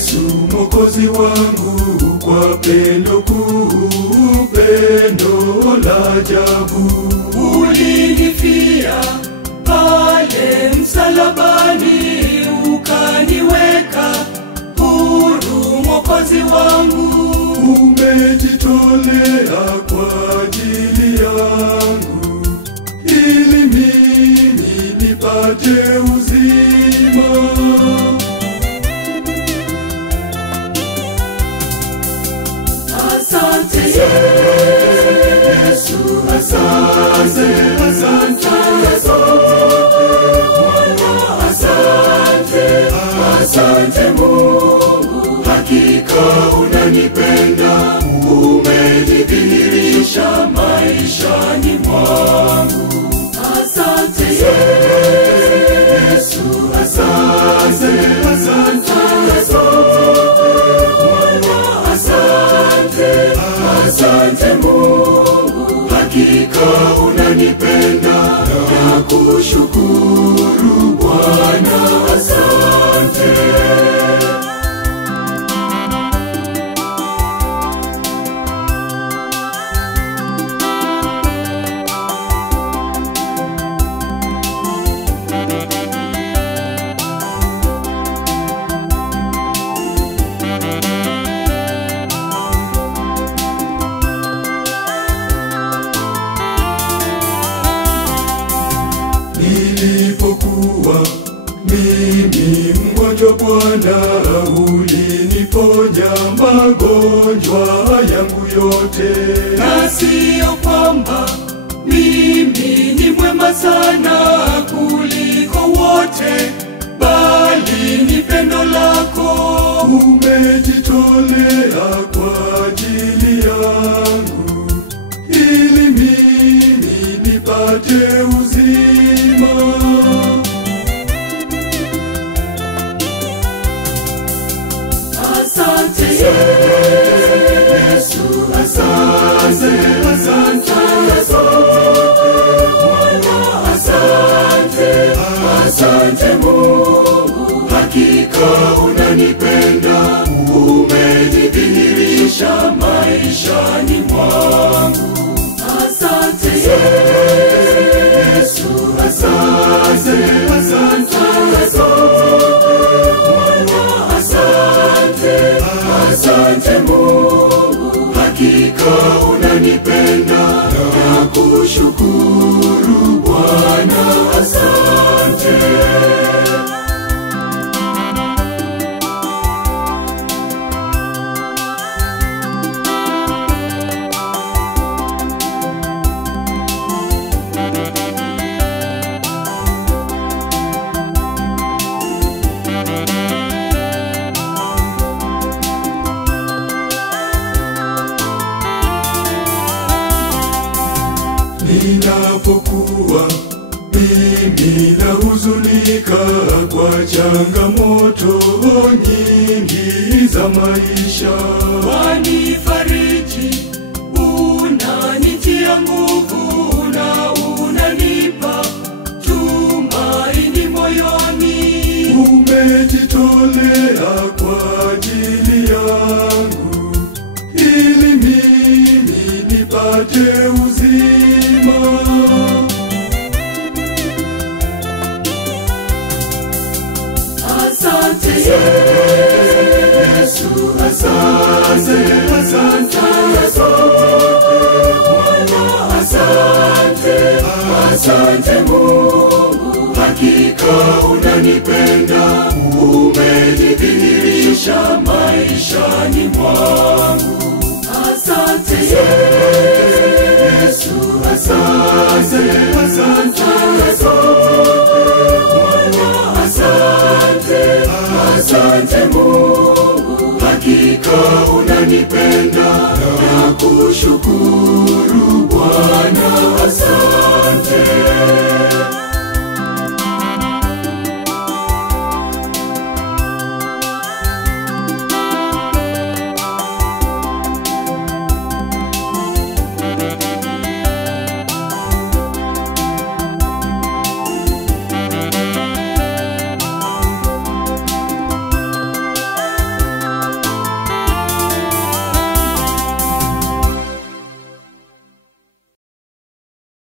Yesu Mwokozi wangu, kwa pendo kuu, pendo la ajabu. Ulinifia pale msalabani, ukaniweka huru Mwokozi wangu. Umejitolea kwa ajili yangu, ili mimi nipate uzima. Asante Yesu, asante, asante, asante Mungu, hakika unanipenda, umejidhihirisha maishani mwangu. Asante Yesu, asante, asante, asante Mungu, hakika unanipenda, nakushukuru Bwana, asante. Nilipokuwa mimi mgonjwa, Bwana uliniponya magonjwa yangu yote. na sio kwamba mimi ni mwema sana kuliko wote, bali ni pendo lako. Umejitolea kwa ajili yangu, ili mimi nipate uzima. Asante Yesu, asante, asante, asante Mungu, hakika unanipenda, umejidhihirisha maishani mwangu. Asante Yesu, asante, asante, asante Mungu, hakika unanipenda, nakushukuru Bwana, asante. Ninapokuwa mimi nahuzunika kwa changamoto nyingi za maisha, wanifariji, unanitia nguvu na unanipa tumaini moyoni. umejitolea kwa ajili yangu, ili mimi nipate uzima. Asante Yesu, asante, asante, asante Mungu, hakika unanipenda, umejidhihirisha maishani mwangu. Asante Yesu, asante, asante, asante Mungu, hakika unanipenda, nakushukuru Bwana, asante.